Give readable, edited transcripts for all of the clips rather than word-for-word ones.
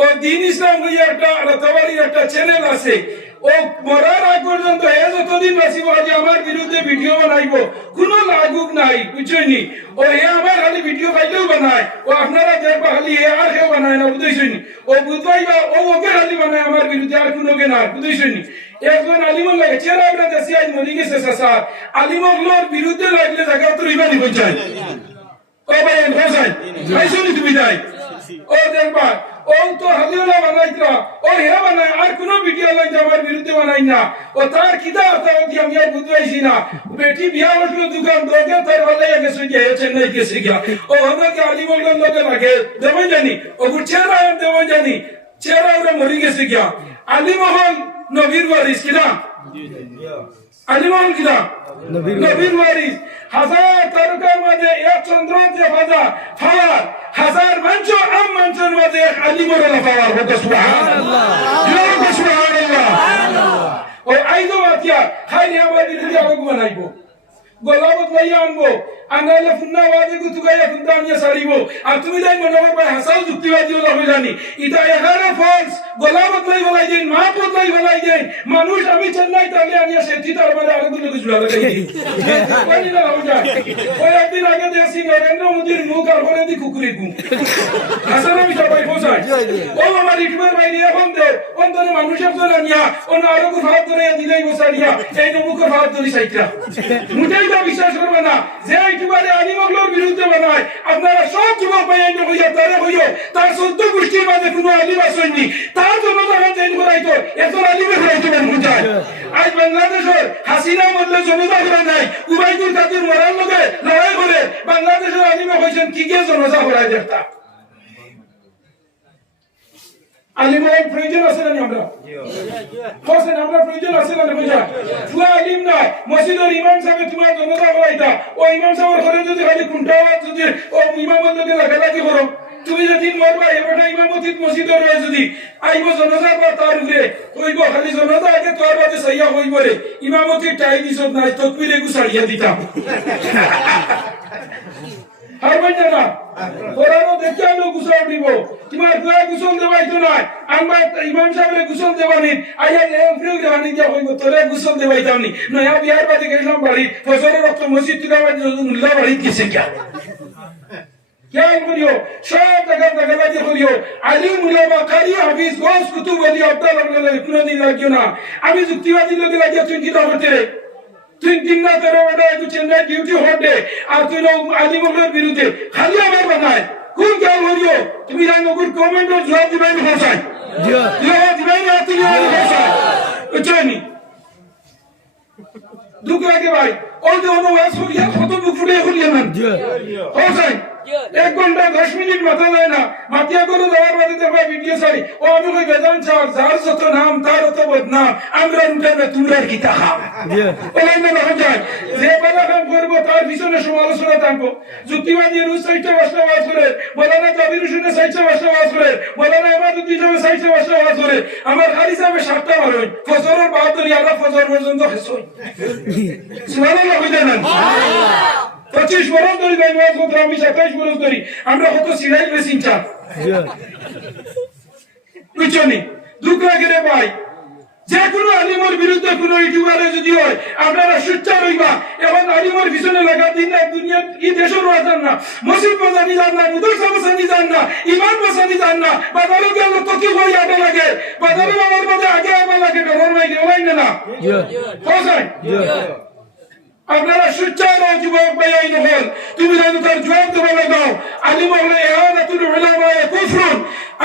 ও দিন ইসলাম হইয়া একটা রাতাবাড়ির একটা চ্যানেল আছে, ও মরার আগ পর্যন্ত যতদিন বাঁচিব আজ আমার বিরুদ্ধে ভিডিও বানাইব, কোনো লাগুক নাই, বুঝছনি? ও আমার খালি ভিডিও পাইলেও বানায়, ও আপনারা দেখবা খালি আর কেউ বানায় না, বুঝছনি? ও বুঝবাইবা ও ওকে খালি বানায় আমার বিরুদ্ধে, আর কোনোকে না, বুঝছনি? একজন আলিমন লাগে চেরা আমরা দেশে আজ মরি গেছে স্যার, আলিমগুলোর বিরুদ্ধে লাগলে জায়গা তো ইমানি হয়ে যায়। ও ভাই ভাই ভাইছনি তুমি যাই, ও দেখবা ও তো হালিওলা বানাইতরা, ও হে বানায়, আর কোন ভিডিও লাগে আমার বিরুদ্ধে বানাই না। ও তার কিদা আছে ওদি আমি আর বুঝাইছি না, বেটি বিয়া হলো দোকান দোকে তার ভালো গেছে যে চেন্নাই গেছে গিয়া, ও হনকে আলিমগঞ্জ লোকে লাগে দেবই জানি, ও চেরা দেবই জানি, চেরা ওরা মরি গেছে গিয়া। আলিমহল নবীর ওয়ারিস কিনা, আলিমহল কিনা নবীর ওয়ারিস। হাজার তারকার মাঝে এক চন্দ্র যে ফাজা ফাওয়ার, হাজার মাঞ্চ আম মাঞ্চের মাঝে এক আলিমর ফাওয়ার হতো। সুবহানাল্লাহ, সুবহানাল্লাহ। ও আইদো বাতিয়া খালি আমার বিরুদ্ধে আগুন বানাইবো, গোলাবত লাইয়া আনবো, আনাইলে ফুন্না ওয়াজে গুতুগাইয়া ফুন্না নিয়ে সারিব, আর তুমি যাই মনে করবে হাসাও যুক্তিবাদী হলো আমি জানি, এটা এখানে ফলস। গোলাবত লাই বলাই দেন, মাহপুত লাই বলাই দেন, মানুষ আমি চেন্নাই তাহলে আনিয়া সেটি তার মানে আরো দিলে কিছু লাগাই দিই। ওই একদিন আগে দেখছি নরেন্দ্র মোদীর মুখ আর করে দি কুকুরি গুম হাসান আমি সবাই পৌঁছাই। ও আমার ইউটিউবের বাইরে এখন দেও অন্তরে মানুষের জন্য আনিয়া অন্য আরো ভাত ধরে দিলেই বসাইয়া এই মুখের ভাত ধরি সাইটরা মুটেই তো বিশ্বাস করবে না যে ইউটিউবারে আলিমগুলোর বিরুদ্ধে বানায়। আপনারা সব যুবক ভাই হইয়া তারে হইও তার 14 গোষ্ঠীর মাঝে কোনো আলিম আসেননি, তার জন্য তারা জেল করাইতো, এত আলিমে করাইতো না বুঝায়। আজ বাংলাদেশের হাসিনা মরলে জনতা করে নাই, উবাইদুল কাদের মরার লগে লড়াই করে বাংলাদেশের আলিমে হয়েছেন কি কে জনতা করাই দেখতা। আলিমের প্রয়োজন আছে না আমরা হোসেন, আমরা প্রয়োজন আছে না বুঝা ফুয়া আলিম না মসজিদের ইমাম সাহেব তোমার জনতা করাইতা, ও ইমাম সাহেবের ঘরে যদি খালি কুন্টা যদি ও ইমামের যদি লাগালাগি করো, তুমি যদি মরবা এবারটা ইমামতি মসজিদের রয়ে যদি আইব জনতা বা তার উপরে হইব, খালি জনতা আগে তোর বাদে সাইয়া হইব রে, ইমামতি টাই দিছ নাই তকবিরে গুছাড়িয়া দিতাম। আর বাইটা না কোরআনও দেখে আলো গুছাও দিব, তোমার দোয়া গুছল দেবাইতো না, আমরা ইমাম সাহেবের গুছল দেবানি আইয়া লেফ্রিও দেবানি যা হইব, তোরে গুছল দেবাইতাম নি। নয়া বিয়ার বাদে গেছিলাম বাড়ি, ফজরের রক্ত মসজিদ তুলা বাড়ি মুল্লা বাড়ি গেছে কিয়া খেয়াল করিও, সব জায়গা জায়গা করিও, আলিম উলামা কারি হাফিজ গোস কুতুব ওলি আব্দুল আল্লাহ কোনদিন লাগিও না। আমি যুক্তিবাদী লোকে লাগিয়া তুই কি করতে, তুই দিন না তোর ওটা একটু চেন্নাই ডিউটি হটে, আর তুই আলিমগুলোর বিরুদ্ধে খালি আমার বানায় কোন খেয়াল করিও। তুমি জানো কোন কমেন্টের জবাব দিবাই না ভাষায় জবাব দিবাই না, তুমি ভাষায় বুঝছনি দুঃখ লাগে ভাই। ও যে অনুবাদ করিয়া কত বুক ফুটে করিয়া মান হোসাই 1 ঘন্টা 10 মিনিট মাথা যায় না, মাতিয়া করে দেওয়ার বাদে দেখবা ভিডিও সারি, ও আমি কই বেজান চাও যার যত নাম তার তত বদনাম, আমরা উঠাবে তোমরা কি তাহা ওলাই না হয়ে যায়। যে বলা কাম করব তার পিছনে সমালোচনা থাকবো, যুক্তিবাদী রুজ সাইটে বাসা ওয়াজ করে, বলা না কবির শুনে সাইটে বাসা ওয়াজ করে, বলা না আমার দুই জনে সাইটে বাসা ওয়াজ করে, আমার খালি যাবে 7টা বার হই ফজরের বাদ ধরি আমরা ফজর পর্যন্ত হেসই সুবহানাল্লাহ হইতে না 25 বছর ধরে বাইমাস করতে, আমি 27 বছর ধরে, আমরা কত সিলাই মেশিন চা বুঝছনি। দুঃখ লাগে রে ভাই, যে কোনো আলিমের বিরুদ্ধে কোনো ইউটিউবারে যদি হয় আপনারা সুচ্চার হইবা, এবং আলিমের পিছনে লাগা দিন না দুনিয়া এই দেশের রাজান না, মসজিদ বাজানি যান না, মুদরসা বাজানি যান না, ইমাম বাজানি যান না, বাজারে গেল তো কি হই আগে লাগে, বাজারে আমার মধ্যে আগে আমার লাগে ডর নাই ওলাই না হোসেন। আপনারা সুচ্চার যুবক ভাই আইন হল, তুমি জানো তার জবাব দেওয়া লাগাও। আলিম হলে ইহানাতুল উলামা কুফরুন,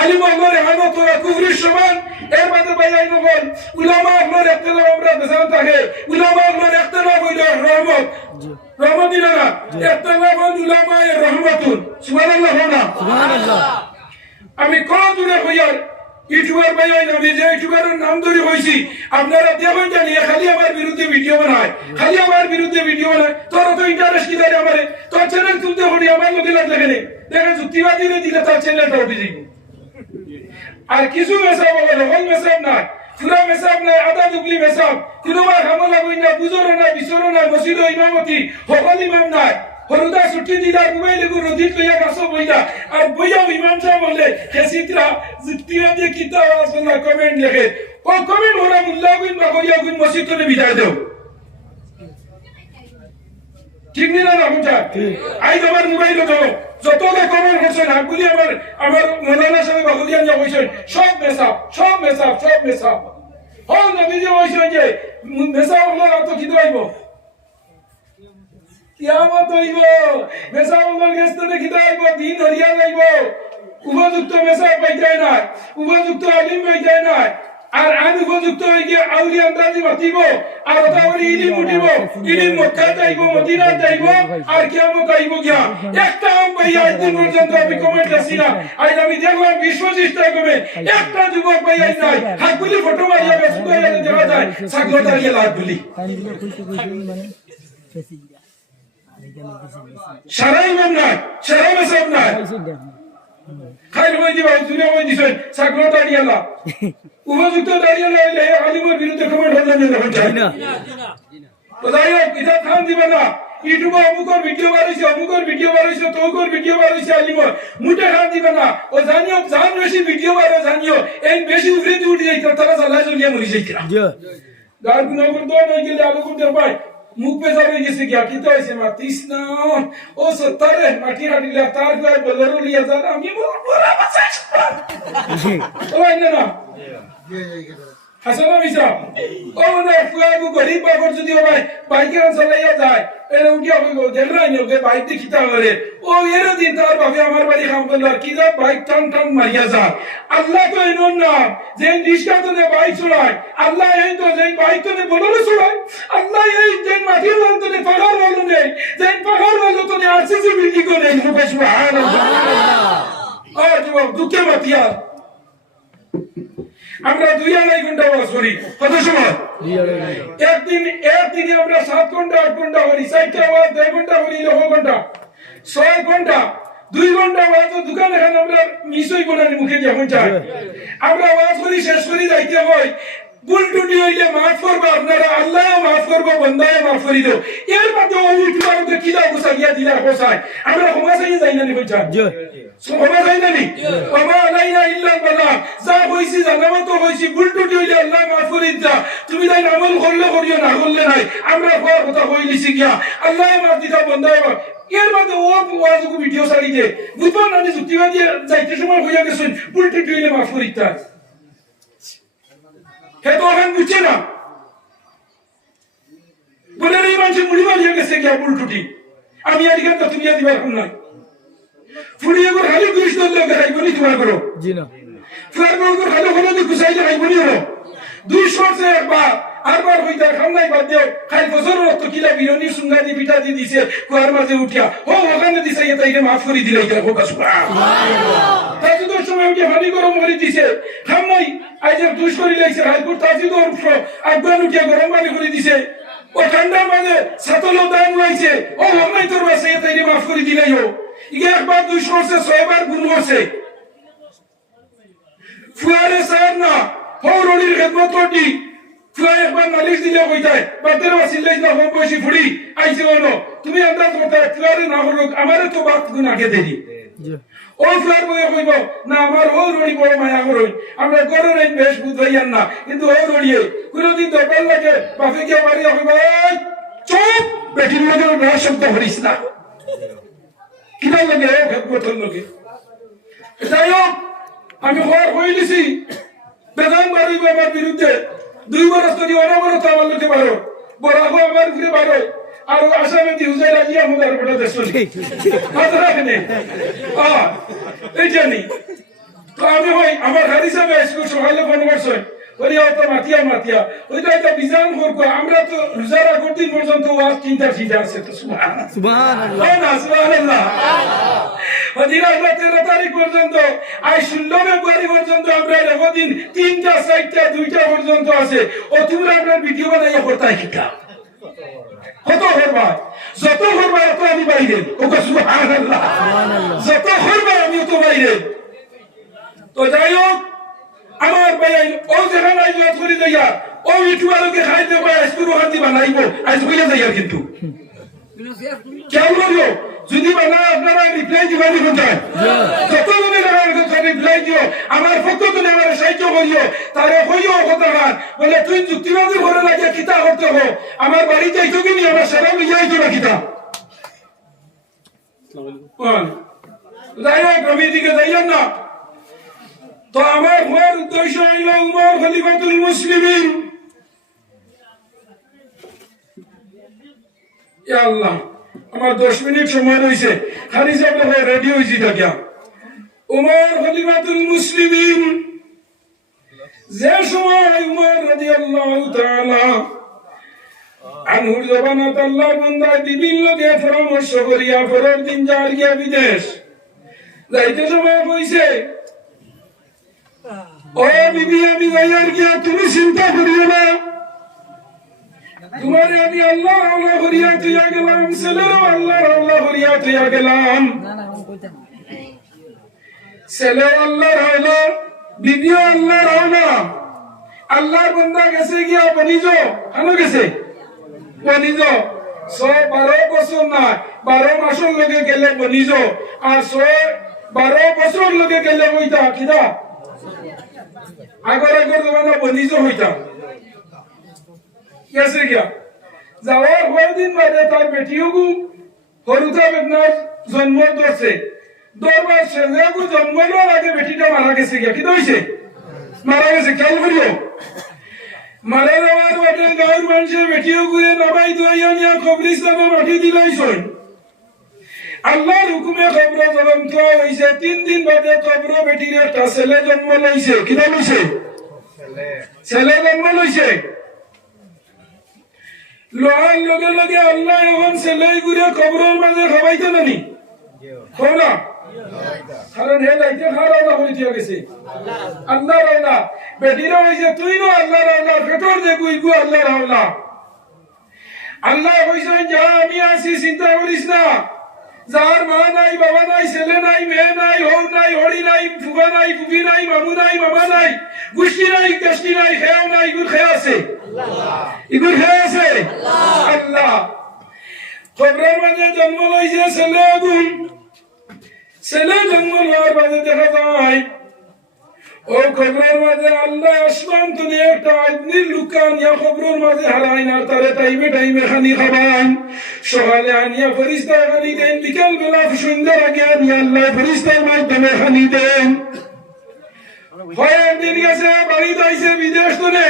আলিম হলে ইহানাতু কুফরির সমান। এর মধ্যে ভাই আইন হল উলামা হলে ইখতিলাফ আমরা বেজান থাকে, উলামা হলে ইখতিলাফ হইলো রহমত, রহমত দিনা না ইখতিলাফ উলামা রহমাতুন। সুবহানাল্লাহ না সুবহানাল্লাহ। আমি কোন দূরে হইয়ার ইউটিউবার ভাই আইন, আমি যে ইউটিউবারের নাম ধরে হইছি আপনারা দেখবেন জানি খালি আমার বিরুদ্ধে ভিডিও বানায়, খালি আমার বিরুদ্ধে ভিডিও বানায়, তোর তো ইন্টারেস্ট কি দেয় আমারে, তোর চ্যানেল তুলতে হলি আমার লোকে লাগলে কেন, দেখে যুক্তিবাদী দিলে তার চ্যানেলটা উঠে যাইব। আর কিছু মেসাব হবে রকম মেসাব না, পুরা মেসাব নাই, আদা দুগলি মেসাব, কোনোবা হামলা বই না, বুজরও নাই, বিচরও নাই, মসজিদ ইমামতি সকল ইমাম নাই, হরুদা ছুটি দিলা মোবাইলে গো রদিত লইয়া গাছো বইলা আর বইয়া ইমাম সাহেব বলে হেসিতরা যুক্তিয়া দিয়ে কিতাব আসনা কমেন্ট লেখে ও কমেন্ট ওরা মুল্লা গুন বাগরিয়া গুন মসজিদ করে বিদায় দাও ঠিক না না বুঝা আই তোমার মোবাইল তো যতটা কমেন্ট করছেন হাগুলি আমার মৌলানা সাহেব বাগরিয়া যা কইছেন সব মেসাব হল নবী যে কইছেন যে মেসাব হলো তো কি দইব কিয়ামত হইব মেসাব হলো গেছতে কি দইব দিন হরিয়া যাইব উপযুক্ত মেসাব পাইতে না উপযুক্ত আলিম পাইতে না আর আইন উপযুক্ত হয়ে গিয়ে আউলি আন্দাজি মাতিব আর ওটাওয়ারি ইলিম উঠিব ইলিম মক্কা যাইব মদিনা যাইব আর কিয়ামত আইব গিয়া একটা ভাই আজ দিন পর্যন্ত আমি কমেন্ট আসি না আজ আমি দেখলাম বিশ্ব চেষ্টা করবে একটা যুবক ভাই আজ নাই হাতগুলি ফটো মারিয়া বেসুকা দেখা যায় সাগরতা গিয়ে লাগগুলি সারাই মান নাই সারাই মেসাব নাই খাইল বই দিবা দুনিয়া বই দিছেন সাগরতা গিয়া উপযুক্ত দাঁড়িয়ে লাইলে আলিমের বিরুদ্ধে কমেন্ট হতে না তো যাই হোক এটা থাম দিবে না ইউটিউবে অমুকর ভিডিও বানাইছে তোকর ভিডিও বানাইছে আলিমর মুটে খান দিবে না ও জানিও জান বেশি ভিডিও বানাও জানিও এই বেশি উফরে দি উঠি যাইতো তারা জ্বালায় জ্বলিয়ে মরি যাইতা গার গুনাহ করে দো নাই গেলে আলো করতে ভাই মুখ পে যাবে গেছে কি কি তো হইছে মাতিস না ও সত্তরে মাটি হাডিলা তার গায় বলরো লিয়া যা আমি বড় বাঁচাইছ ও না হাসানা মিসা ও না ফুয়াগু গরিব বাবর যদি ভাই বাইকে চালাইয়া যায় এর উঠিয়া হইব দেখলাই নকে বাইক দি খিতা করে ও এর দিন তার ভাবে আমার বাড়ি কাম করল কি যা বাইক টান মারিয়া যায় আল্লাহ তো এনন না যে রিস্কা তো নে বাইক চড়ায় আল্লাহ এই তো যে বাইক তো নে বললো চড়ায় আল্লাহ এই যে মাটির ওয়াল তো নে পাহাড় ওয়াল নেই যে পাহাড় ওয়াল তো নে আরসিসি বিল্ডিং করে নেই সুবহানাল্লাহ আর কি বল দুঃখে মাতিয়া আমরা 2.5 ঘন্টা ওয়াজ করি কত সময় একদিনে আমরা 7 ঘন্টা 8 ঘন্টা করি 4টা ওয়াজ 2 ঘন্টা করি 9 ঘন্টা 6 ঘন্টা 2 ঘন্টা ওয়াজ দোকান এখন আমরা মিস হইব না মুখে যখন চাই আমরা ওয়াজ করি শেষ করি যাইতে হয় ভুল টুটি হইলে মাফ করবো আপনারা আল্লাহ মাফ করবো বন্দায় মাফ করি দাও এর মধ্যে ওই উঠবার কিলা গোসা গিয়া দিলা গোসায় আমরা ক্ষমা চাই যাই না নি কইছা ক্ষমা চাই না নি ক্ষমা আলাইনা ইল্লা বাল্লাহ যা হইছি জানামা তো হইছি ভুল টুটি হইলে আল্লাহ মাফ করি দা তুমি তাই আমল করলে করিও না করলে নাই আমরা কোন কথা কইলিছি গিয়া আল্লাহ মাফ দিতা বন্দায় মাফ এর মধ্যে ও ওয়াজকু ভিডিও ছাড়ি দে বুঝবার না যুক্তিবাদী যাইতে সময় হইয়া গেছেন ভুল টুটি হইলে মাফ করি দা হে তো এখন বুঝছে না বলে এই মানুষ মুড়ি মারিয়ে গেছে গিয়া ভুল টুটি আমি আর এখান তুমি আর দিবার কোন নাই ফুড়িয়ে করে খালি গুলিশ করলে খাইবনি তোমার করো জি না ফুয়ার বউকে খালি হলো দি গুছাইলে খাইবনি হলো 200 সে আরবার হইতা খামলাই বাদ দেও খাই বছর রক্ত কিলা বিরনি সুঙ্গা দি পিঠা দি দিছে কুয়ার মাঝে উঠিয়া ও ওখানে দিছে এটাইকে মাফ করে দিলে এটা হোকা সুবহানাল্লাহ তাজি তো সময় উঠে হানি গরম করে দিছে খামলাই আই যে দুষ করে লাইছে হাইকোর্ট তাজি তো উঠলো আগুন উঠিয়া গরম পানি করে দিছে ও ঠান্ডা মাঝে সাতলো দান লাইছে ও ওখানে তোর বাসে এটাইকে মাফ করে দিলাইও ইগে একবার 200 সে 6 বার গুণ করছে ফুয়ারে স্যার না হৌরনির খেদমত করতি ফুয়া একবার নালিশ দিলে কইতায় বাতের ওয়াসিলাই না হো বসি ফুড়ি আইছে ওনো তুমি আন্দাজ করতে ফুয়ারে না হলো আমারে তো বাত গুণ আগে দেরি ও ফুয়ার বই কইব না আমার হৌরনি বড় মায়া করই আমরা গরর এই বেশ বুঝাইয়ান না কিন্তু হৌরনিয়ে কোনদিন তো পাল লাগে বাপে কে বাড়ি কইব চুপ বেটির মধ্যে না শব্দ করিস না কিনা লাগে খেদমতের লগে যাই হোক আমি হওয়ার হইলিছি বেদান বাড়িব আমার বিরুদ্ধে 2 বছর ধরে অনবরত আমার লোকে বাড়ো বরাবো আমার ঘুরে বাড়ো আর আসামে দি হুজাই রাজি আমাদের বড় দেশ কথা রাখেনে এই জানি তো আমি হই আমার হাদিস আমি স্কুল সকালে ফোন করছই বলি ও তো মাতিয়া ওইটা একটা বিজান করব আমরা তো রোজারা করতে পর্যন্ত ওয়াজ চিন্তা সিধা আছে তো সুবহানাল্লাহ সুবহানাল্লাহ ওদিন আমরা 13 তারিখ পর্যন্ত আই 16 ফেব্রুয়ারি পর্যন্ত আমরা রেকর্ডিং 3টা 4টা 2টা পর্যন্ত আছে ও তোমরা আমরা ভিডিও বানাইয়া করতাই কিটা কত করবা যত করবা তত আমি বাইরে ও সুবহানাল্লাহ যত করবা আমি তো বাইরে তো যাই হোক আমার ভাই ও যেখানে আইজ করে দেয়া ও ইউটিউবারকে খাইতে পায় স্কুল হাতি বানাইবো আজ কইলা দেয়া কিন্তু খেয়াল করিও যদি মানে আপনারা রিপ্লাই দিবেন কোথায় যতজনে রিপ্লাই দিও আমার পক্ষ থেকে আমার সাহায্য করিও তারে কইও কথা বলে তুই যুক্তিবাদী ঘরে লাগিয়ে কিতা করতে হো আমার বাড়ি যাইতো কি নি আমার সারা যাইতো না কিতা যাই হোক আমি দিকে যাইয়েন না তো আমার হওয়ার উদ্দেশ্য হইল উমর খলিফাতুল মুসলিমিন ইয়া আল্লাহ আমার 10 মিনিট সময় রয়েছে খালি যে আপনারা রেডি হইছি থাকিয়া উমর খলিফাতুল মুসলিমিন যে সময় উমর রাদিয়াল্লাহু তাআলা আনহুর জবানাত আল্লাহর বান্দা বিভিন্ন লোকে পরামর্শ করিয়া পরের দিন যার গিয়া বিদেশ যাইতে সময় কইছে ও বিবি আমি যাইয়ার গিয়া তুমি চিন্তা করিও না তোমারে আমি আল্লাহ আল্লাহ করিয়া তুইয়া গেলাম ছেলেরও আল্লাহ আল্লাহ করিয়া তুইয়া গেলাম ছেলে আল্লাহ হইল বিবিও আল্লাহ হইল আল্লাহর বান্দা গেছে গিয়া বনিজ কেন গেছে বনিজ 12 বছর না 12 মাসের লগে গেলে বনিজ আর 12 বছর লগে গেলে হইতা কিনা আগর জমানা বনিজ হইতা গেছে গিয়া যাওয়ার কয়েকদিন বাদে তার বেটিও হরুতা বেদনার জন্ম ধরছে 10 মাস জন্ম নেওয়ার আগে বেটিটা মারা গেছে গিয়া কি হইছে মারা গেছে খেয়াল করিও মারা যাওয়ার বাদে গাঁয়ের মানুষের বেটিও ঘুরে নামাই দইয়া নিয়া কবরিস্তানে মাটি দিলাইছন আল্লাহর হুকুমে কবর জ্বলন্ত হইছে 3 দিন বাদে কবর বেটির একটা ছেলে জন্ম লইছে কি লইছে ছেলে জন্ম লইছে লোহার লগে লগে আল্লাহ এখন ছেলে ঘুরে কবরের মাঝে খাওয়াইতে নানি খাও না কারণ হে যাইতে খাওয়া না হয়ে গেছে আল্লাহ রাওলা বেটিরা হইছে তুই না আল্লাহ রাওলা ফেটর যে গুইগু আল্লাহ রাওলা আল্লাহ কইছেন যা আমি আছি চিন্তা করিস না যার মা নাই বাবা নাই ছেলে নাই মেয়ে নাই হৌ নাই হরি নাই ফুফা নাই ফুফি নাই মামু নাই মামা নাই গোষ্ঠী নাই কাষ্টি নাই খেয়াও নাই ইগুর খেয়া আছে ইগুর খেয়া আছে আল্লাহ খবরের মাঝে জন্ম লইছে ছেলে আগুন ছেলে জন্ম লওয়ার বাদে দেখা যায় ও খবরের মাঝে আল্লাহ আসমান তুলে একটা আদমির লুকা নিয়া খবরের মাঝে হারাই না তারে টাইমে টাইমে খানি খাবান সকালে আনিয়া ফেরেশতা খানি দেন বিকাল বেলা সন্ধ্যার আগে আনিয়া আল্লাহ ফেরেশতার মাধ্যমে খানি দেন হয় একদিন গেছে বাড়িতে আইছে বিদেশ ধরে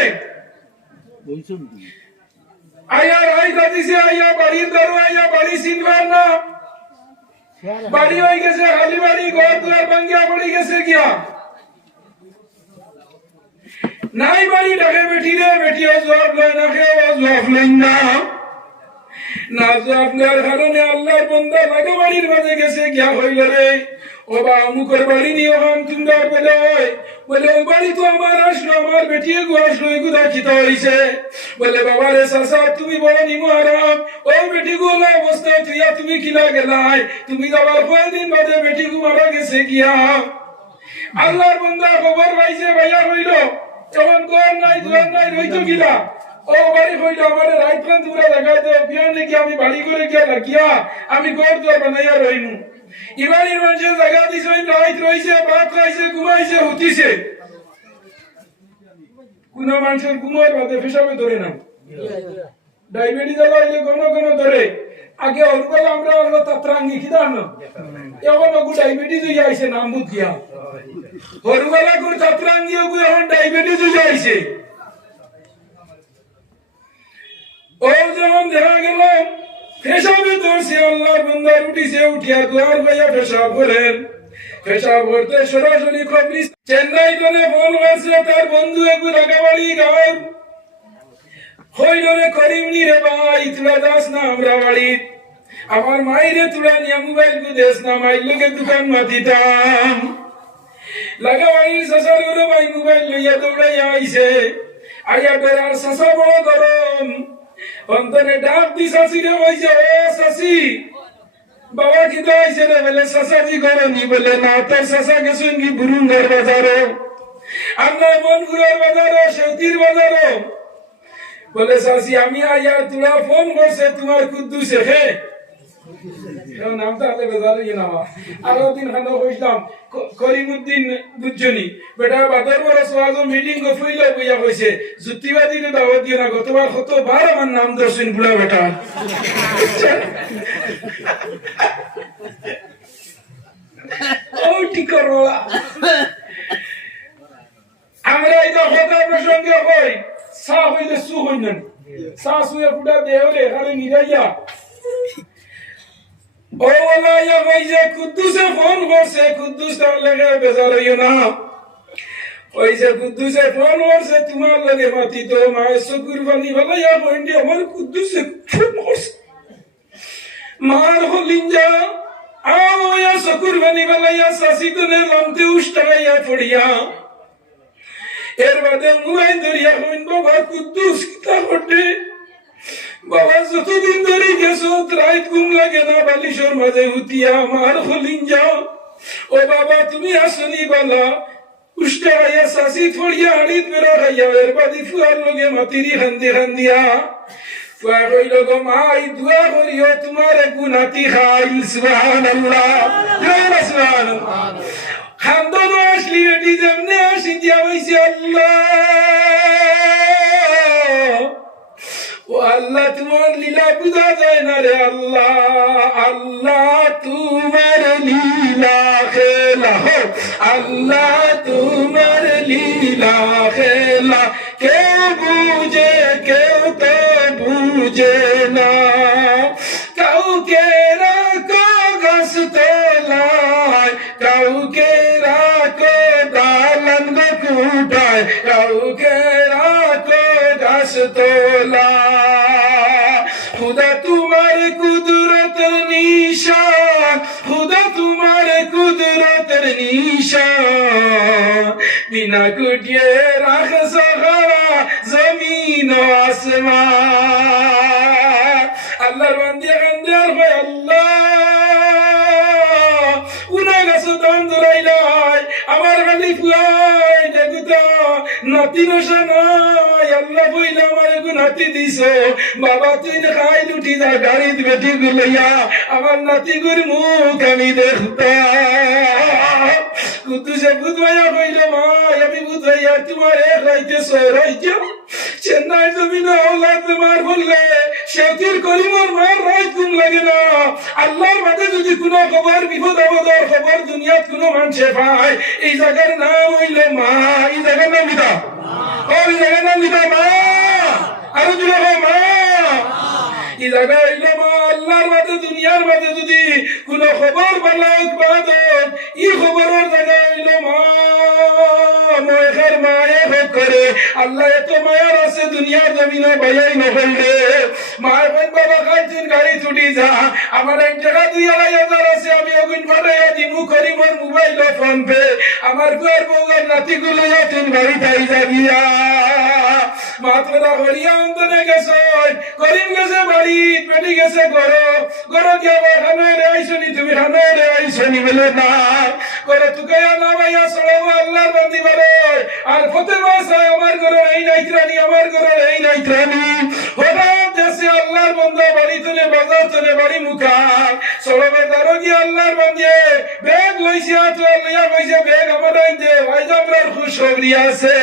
আয়ার আই দিছে আইয়া বাড়ির দ্বারা আইয়া বাড়ি চিনবার না বাড়ি হয়ে গেছে খালি বাড়ি ঘর দুয়ার ভাঙ্গিয়া পড়ে গেছে গিয়া নাই বাড়ি ডাকে বেটি রে বেটিও জবাব লয় না কেউ জবাব লই না না জবাব নেওয়ার কারণে আল্লাহর বান্দা লাগে বাড়ির মাঝে গেছে গিয়া হইল রে ও বা অমুকের বাড়ি নিয়ে হন তোমরা বলে বলে ওই বাড়ি তো আমার আসলো আমার বেটিয়ে গু আসলো এগুলা খিতা হয়েছে বলে বাবা রে চাচা তুমি বড় নিমো আরাম ও বেটি গু অবস্থা তুইয়া তুমি কিলা গেলাই তুমি যাবার কয়েকদিন বাদে বেটি গু মারা গেছে গিয়া আল্লাহর বান্দা খবর পাইছে ভাইয়া হইল তখন ঘর নাই দুয়ার নাই রইতো কিনা ও বাড়ি হইল আমার রাইত খান দূরে লাগাই দো বিয়া নাকি আমি বাড়ি করে গিয়া লাগিয়া আমি ঘর দুয়ার বানাইয়া রইমু ইবাড়ির মানুষের জায়গা দিছে রাইত রইছে ভাত খাইছে ঘুমাইছে হুতিছে কোন মানুষের ঘুমার বাদে পেশাবে ধরে না ডায়াবেটিস হইলে কোন কোন ধরে আগে অরুবেলা আমরা হলো তাত্রাঙ্গি কি জানো এখন ওগু ডায়াবেটিস হইয়া আইছে নাম বুঝ গিয়া অরুবেলা কোন তাত্রাঙ্গি ওগু এখন ডায়াবেটিস হইয়া আইছে ও যেমন দেখা গেল পেশাবে ধরছে আল্লাহর বান্দা উঠিছে উঠিয়া দুয়ার ভাইয়া পেশাব করেন পেশাব করতে সরাসরি খবরি চেন্নাই দলে ফোন করছে তার বন্ধু এগু লাগাবাড়ি গাঁর হইলে করিমনি রে ভাই তুলা দাস না আমরা বাড়ি আমার মাইরে তুলা নিয়ে মোবাইল গু দেশ না মাইর লোকে দোকান মাতিতাম লাগাবাড়ির শাসার করে ভাই মোবাইল লইয়া দৌড়াইয়া আইছে আইয়া বেড়ার শাসা বড় গরম অন্তরে ডাক দি শাসি রে হইছে ও শাসি বাবা কি তো হইছে রে বলে শাসাজি গরনি বলে না তোর শাসা গেছেন কি বুরুঙ্গার বাজারে আমরা মনগুড়ার বাজারে সৌতির বাজারে বলে শাসি আমি আইয়া তুলা ফোন করছে তোমার কুদ্দুসে হে নাম তাহলে বেজার ইয়ে না আরো দিন খান কইলাম করিমউদ্দিন বুঝছনি বেটা বাদর বড় সওয়াজ মিটিং গো ফইলা বইয়া কইছে জুতিবাদীরে দাওয়াত দিও না গতবার কতবার আমার নাম দর্শন বুড়া বেটা ও ঠিক করো আমরা এই কথা প্রসঙ্গে কই সা হইলে সু হইনন সা সুয়ে পুডা দেওরে খালি নিরাইয়া ও ওলা ইয়া কইছে কুদ্দুসে ফোন করছে কুদ্দুস তার লাগে বেজার হইও না কইছে কুদ্দুসে ফোন করছে তোমার লাগে মাতি তো মায়ের চকুর পানি ভালো ইয়া কইন্ডি আমার কুদ্দুসে ফোন করছে মার হলিঞ্জা আও ইয়া চকুর পানি ভালো ইয়া সাসি তোনে লামতে উষ্টাইয়া পড়িয়া এর বাদে মোবাইল ধরিয়া কইন বাবা কুদ্দুস কিতা করতে বাবা যতদিন ধরে গেছো রাত ঘুম লাগে না বালিশের মাঝে উঠিয়া আমার হলিন যাও ও বাবা তুমি আসনি বালা উষ্টাইয়া সাসি থড়িয়া হাড়িত বেড়া খাইয়া এর বাদে ফুয়ার লগে মাতিরি খান্দি খান্দিয়া ফুয়া কইল গো মাই দোয়া করিও তোমার গুনাতি খাইল সুবহানাল্লাহ সুবহানাল্লাহ খান্দন আসলি এটি যেমনে আসি দিয়া হইছে আল্লাহ ও আল্লাহ তোমার লীলা বুঝা যায় না রে আল্লাহ আল্লাহ তোমার লীলা খেলা হো আল্লাহ তোমার লীলা খেলা কেউ বুঝে কেউ তো বুঝে না কাউকে রাখো গাছ তোলায় কাউকে রাখো দালান গো কুটায় কাউকে রাখো গাছ তোলা খুদা তোমার কুদরতের নিশান খুদা তোমার কুদরতের নিশান বিনা কুটিয়ে রাখছ খারা জমিন ও আসমান আল্লাহর বান্দিয়া কান্দে আর ভাই আল্লাহ উনা গাছ দান ধরাইলাই আমার খালি ফুয়াই দেখুতা নাতি নশা নাই আল্লাহ বইলা আমার নাতি দিছ বাবা তুই খাই লুটি যা গাড়িত বেটি গুলইয়া আমার নাতি গুর মুখ আমি দেখতাম কুদ্দুসে বুধবাইয়া কইল ভাই আমি বুধবাইয়া তোমার এক রাইতে সরাইয়া চেন্নাই জমিনে আল্লাহ তোমার বললে শেতির করিমর মার রাইত ঘুম লাগে না আল্লাহর বাদে যদি কোনো খবর বিপদ আপদর খবর দুনিয়াত কোনো মানুষে পায় এই জায়গার নাম হইল মা এই জায়গার নাম কিতা এই জায়গার নাম কিতা মা আরো জুড়ে মা এই জায়গা হইল মা আল্লাহর বাদে দুনিয়ার বাদে যদি কোনো খবর বালাক বাদত ই খবরের জায়গা হইল মা ময়ের মায়ে ভোগ করে আল্লাহ এত মায়ার আছে দুনিয়ার জমিনে বাইয়াই নহলে মার ভাই বাবা খাইছেন গাড়ি ছুটি যা আমার এক টাকা 2,500 আছে আমি ওগুন পাঠাইয়া দিমু করি মোর মোবাইল ফোন পে আমার ঘর বউর নাতিগুলো তুই বাড়ি তাই যাবিয়া মাত্রা হরিয়া অন্তনে গেছে করিম গেছে বাড়ি পেটি গেছে গড় গিয়া খানারে আইসনি তুমি খানারে আইসনি বলে না করে তুকে না ভাইয়া সড়ো আল্লাহর বান্দি বলে আর ফতে মাসা আমার ঘরে এই নাইত্রানি আমার ঘরে এই নাইত্রানি হঠাৎ দেশে আল্লাহর বান্দা বাড়ি তুলে বাজার তুলে বাড়ি মুখা সড়বে দারো গিয়া আল্লাহর বান্দিয়ে ব্যাগ লইছে আত লইয়া কইছে ব্যাগ আমার দে ভাই জামরার খুশ খবরি আছে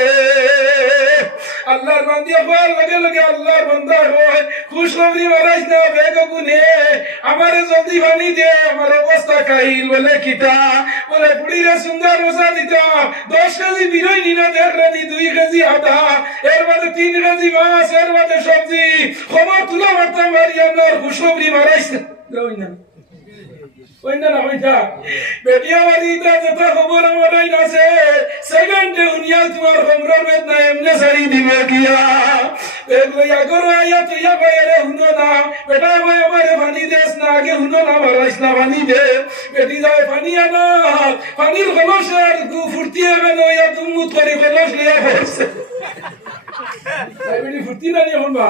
আল্লাহর বান্দিয়া হওয়ার লগে লগে আল্লাহর বান্দা হয় খুশ খবরি মারাইস না ব্যাগ গুনে আমারে জলদি বানি দে আমার অবস্থা কাহিল বলে কিতা বলে পুড়িরে সুন্দর রসা দিতাম 10 কেজি বিরই নিনা দেখরানি 2 কেজি আটা এর বাদে 3 কেজি মাছ এর বাদে সবজি খবর তুলা মারতাম বাড়িয়ানোর খুশ খবরি মারাইস না যাই না ওইনা না হইতা বেটিয়া বাড়িটা যেটা খবর আমার আইন আছে সেকেন্ডে উনিয়া তোমার খবরের বেদ না এমনে সারি দিবে গিয়া এগুলো আগর আইয়া তুই বাইরে হুনো না বেটা ভাই আমারে পানি দেস না আগে হুনো না মারাইস না পানি দে বেটি যায় পানি আনা পানির খলসের ফুর্তি হবে না ইয়া তুমি মুত করে খলস লিয়া পড়ছে তাই বেটি ফুর্তি না নিয়ে হন বা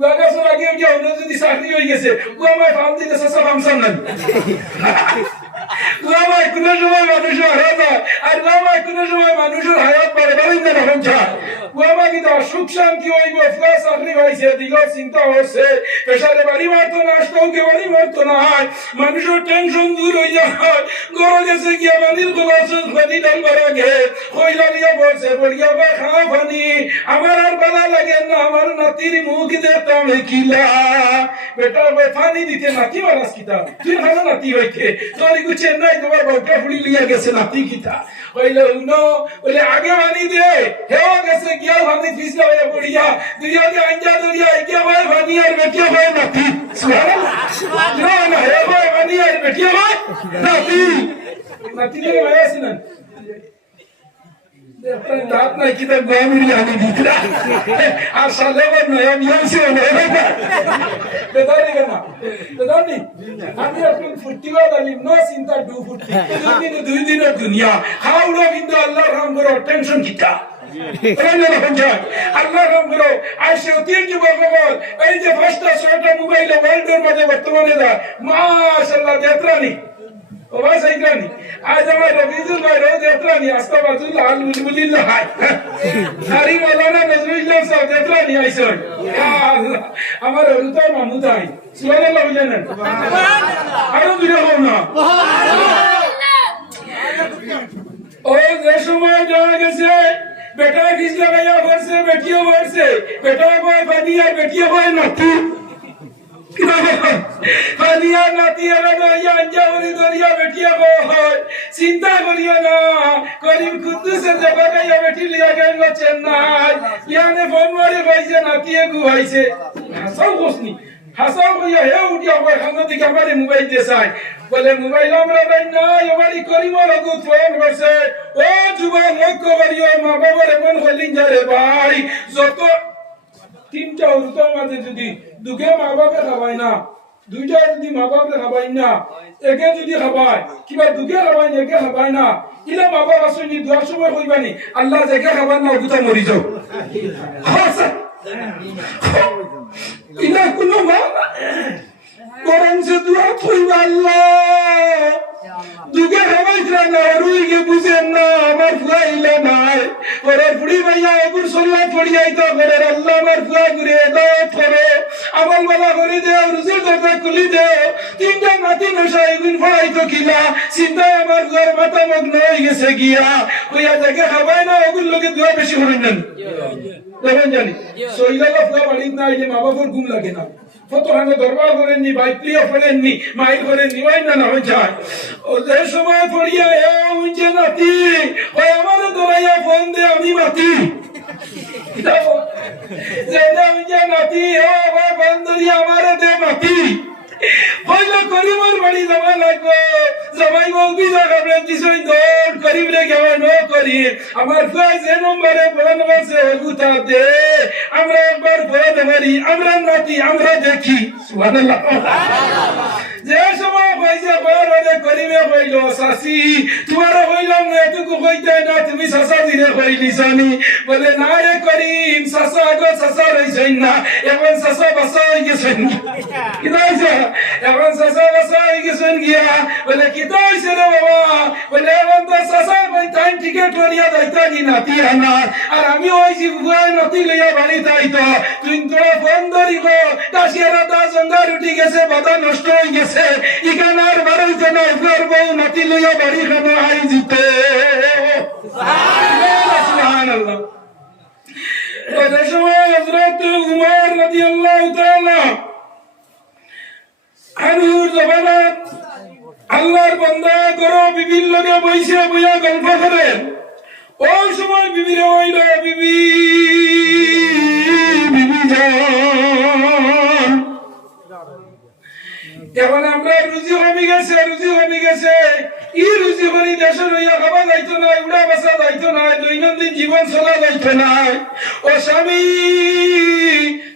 বাগাসর আগে গিয়া হলো যদি চাকরি হয়ে গেছে ও আমার ফাল দিতে সসা ফামসাম না ও আমার কোন সময় মানুষের হারাত আর ও আমার কোন সময় মানুষের হায়াত পারে বলেন না হঞ্চা ও আমার কিতা সুখ শান্তি হইব ফুয়া চাকরি পাইছে দিল চিন্তা হচ্ছে পেশারে বাড়ি মারতো না আজকে বাড়ি মারতো না মানুষের টেনশন দূর হয়ে যায় গরো গেছে গিয়া মানির গোলাস খদি ডাল করা গে কইলা লিয়া বলছে বলিয়া বা খাওয়া পানি আমার আর বালা লাগে না আমার নাতির মুখ দেখতাম কিলা বেটা পানি দিতে নাতি মারাস কিতা তুই ভালো নাতি হইতে তোর গু চেন্নাই তোমার বাউটা ফুড়ি লিয়া গেছে নাতি কিতা কইলা উনো বলে আগে পানি দে হেও গেছে গিয়া পানি ফিসলা হয়ে পড়িয়া তুই আগে আঞ্জা দরিয়া গিয়া ভাই পানি আর বেটিয়া ভাই নাতি না না হে ভাই পানি আর বেটিয়া ভাই নাতি নাতি লে ভাই আসিনা দাঁত নাই কিতা গামিরি আমি দিকরা আর সালে নয় আমি হইছে না বেদারি কেনা বেদারি আমি এখন ফুটি গালি নো চিন্তা দু ফুটি দুই দিনের দুনিয়া হাওড়া কিন্তু আল্লাহর রাম করো টেনশন কিতা আল্লাহ রাম করো আইসে তিন যুবক এই যে ফার্স্টটা ছয়টা মোবাইল ওয়ার্ল্ডের মধ্যে বর্তমানে দা মাশাআল্লাহ যাত্রানি ও ভাই সাইকানি আজ আমার রবিজুল ভাই রোজ যাত্রানি আস্তাগফিরুল্লাহ আলহামদুলিল্লাহ হাই সারি মাওলানা নজরুল্লাহ সাহেব যাত্রানি আইসো আমার রুতার মামুদ আই সুবহানাল্লাহ জানেন সুবহানাল্লাহ আরো দিলে হও না সুবহানাল্লাহ ও যে সময় জানা গেছে বেটা ফিস লাগাইয়া করছে বেটিও করছে বেটা কয় পানি আর বেটিও কয় নাতি পানিয়া নাতি আর নয়া আঞ্জাউরি দরিয়া বেটিয়া কয় চিন্তা করিও না করিম কুদ্দুসে জবাগাইয়া বেটি লিয়া গেল চেন্নাই ইয়ানে ফোন মারি কইছে নাতিয়ে গুহাইছে হাসাও বসনি হাসাও কইয়া হে উঠিয়া কয় খানা দিকে আমারে মোবাইল দেসাই বলে মোবাইল আমরা নাই না এবারে করিম লাগু ফোন করছে ও যুবক লক্ষ্য করিও মা বাবার মন হলিন যারে ভাই যত তিনটা উত্তর মাঝে যদি দুকে মা বাপে খাবাই না দুইটা যদি মা বাপে খাবাই না একে যদি খাবাই কিবা দুকে খাবাই না একে খাবাই না ইলা মা বাপ আসুনি দুয়ার সময় কইবানি আল্লাহ যেকে খাবার না ওগুতা মরি যাও ইলা কোনো মা বরং সে দুয়া কইবা আল্লাহ দুকে খাবাই না রুইকে বুঝেন না আমার ফুয়াইলা নাই ওরে ফুড়ি ভাইয়া ওগুর সল্লাত পড়িয়াই তো করে আল্লাহ আমার ফুয়া ঘুরে দাওয়াত করে আমল বালা করে দে রুজির দরজা খুলি দে তিনটা নাতি নশা এগুন ফড়াই তো কিলা চিন্তায় আমার ঘর মাথা মগ্ন হয়ে গেছে গিয়া কইয়া দেখে খাবাই না ওগুর লোকে দুয়া বেশি করেন না দেখেন জানি সইলালা ফুয়া বাড়িত না আইলে মা বাবার ঘুম লাগে না ফতোহানে দরবার করেননি বাইপ্রিয়া ফেলেননি মাইল করেননি ওই না না হয়ে যায় ও যে সময় পড়িয়া যে নাতি ওই আমার দরাইয়া ফোন দে আমি মাতি যে আমি যে নাতি ও ভাই বন্ধুরি আমার দে মাতি হইলো করিমর বাড়ি যাওয়া লাগবো জামাই বউ বিজা খাবলে দিছই দৌড় করিম রে গেওয়া ন করি আমার ফুয়াই যে নম্বরে ফোন বসে গুতা দে আমরা একবার ফোন মারি আমরা নাতি আমরা দেখি সুবহানাল্লাহ যে সময় পয়সা বড় রে করিমে কইলো সাসি তোমার কইলাম না এতটুকু কইতে না তুমি সাসা দিরে কইলি জানি বলে না রে করিম সাসা আগো সাসা রইছেন না এখন সাসা বাসা হই গেছেন কি হইছে এখন সাসা বাসা হই গেছেন গিয়া বলে কি হইছে রে বাবা বলে এখন তো সাসা কই টাইম টিকেট করিয়া যাইতা কি নাতি আনা আর আমি হইছি গুয়াই নতি লইয়া বাড়ি যাইতো তুই তোরা ফোন ধরিব কাশিয়ারা দা জঙ্গা উঠি গেছে বাদা নষ্ট হই গেছে ইকানার বাড়ি যেন উপর বউ নাতি লইয়া বাড়ি খানো আই জিতে সুবহানাল্লাহ ওই সময় হযরত উমর রাদিয়াল্লাহু তাআলা আনহুর জবানত আল্লাহর বান্দা করো বিবির লগে বইসে বইয়া গল্প করে ওই সময় বিবির হইল বিবি বিবি জান এখন আমরা রুজি কমে গেছে ই রুজি করি দেশে রইয়া খাওয়া যাইতো না উড়া বাসা যাইতো না দৈনন্দিন জীবন চলা যাইতো না ও স্বামী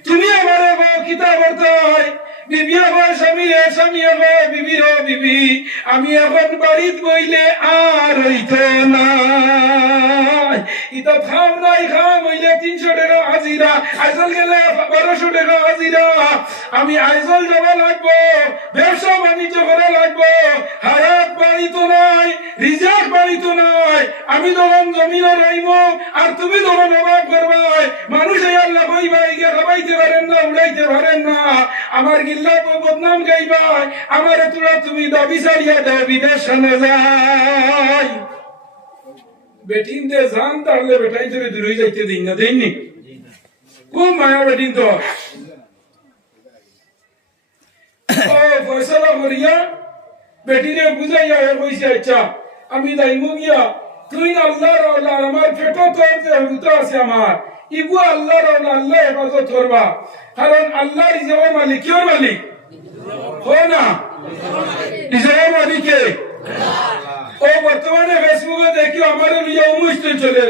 তুমি আমার কিতা করতে হয় বিবিয়া হয় স্বামী রে স্বামী হয় বিবি হ বিবি আমি এখন বাড়িত বইলে আর হইতো না ইতা খাম নাই খাম হইলে 300 টাকা হাজিরা আইজল গেলে 1200 টাকা হাজিরা আমি আইজল যাওয়া লাগবো ব্যবসা বাণিজ্য করা লাগবো হায়াত বাড়িতো নাই রিজার্ভ বাড়িতো নাই আমি যখন জমিনে রইব আর তুমি যখন অভাব করবাই মানুষ এই আল্লাহ কইবা ইয়া খাবাইতে পারেন না উড়াইতে পারেন না আমার গিল্লা বদনাম গাইবা আমারে তোরা তুমি দাবি ছাড়িয়া দাও বিদেশ না যাই বেটিন দে জান তাহলে বেটাই ধরে দূরে যাইতে দিন না দেননি খুব মায়া বেটিন তো ও ফয়সালা করিয়া বেটিনে বুঝাইয়া কইছে আচ্ছা আমি যাইমু গিয়া তুই আল্লাহর আল্লাহ আমার পেটো তোর যে হুতা আছে আমার ইগু আল্লাহর আল্লাহ হেফাজত করবা কারণ আল্লাহর ইজাবার মালিক কিওর মালিক হয় না ইজাবার মালিক কে ও বর্তমানে ফেসবুকে দেখি আমার লিয়া মুস্তিল চলে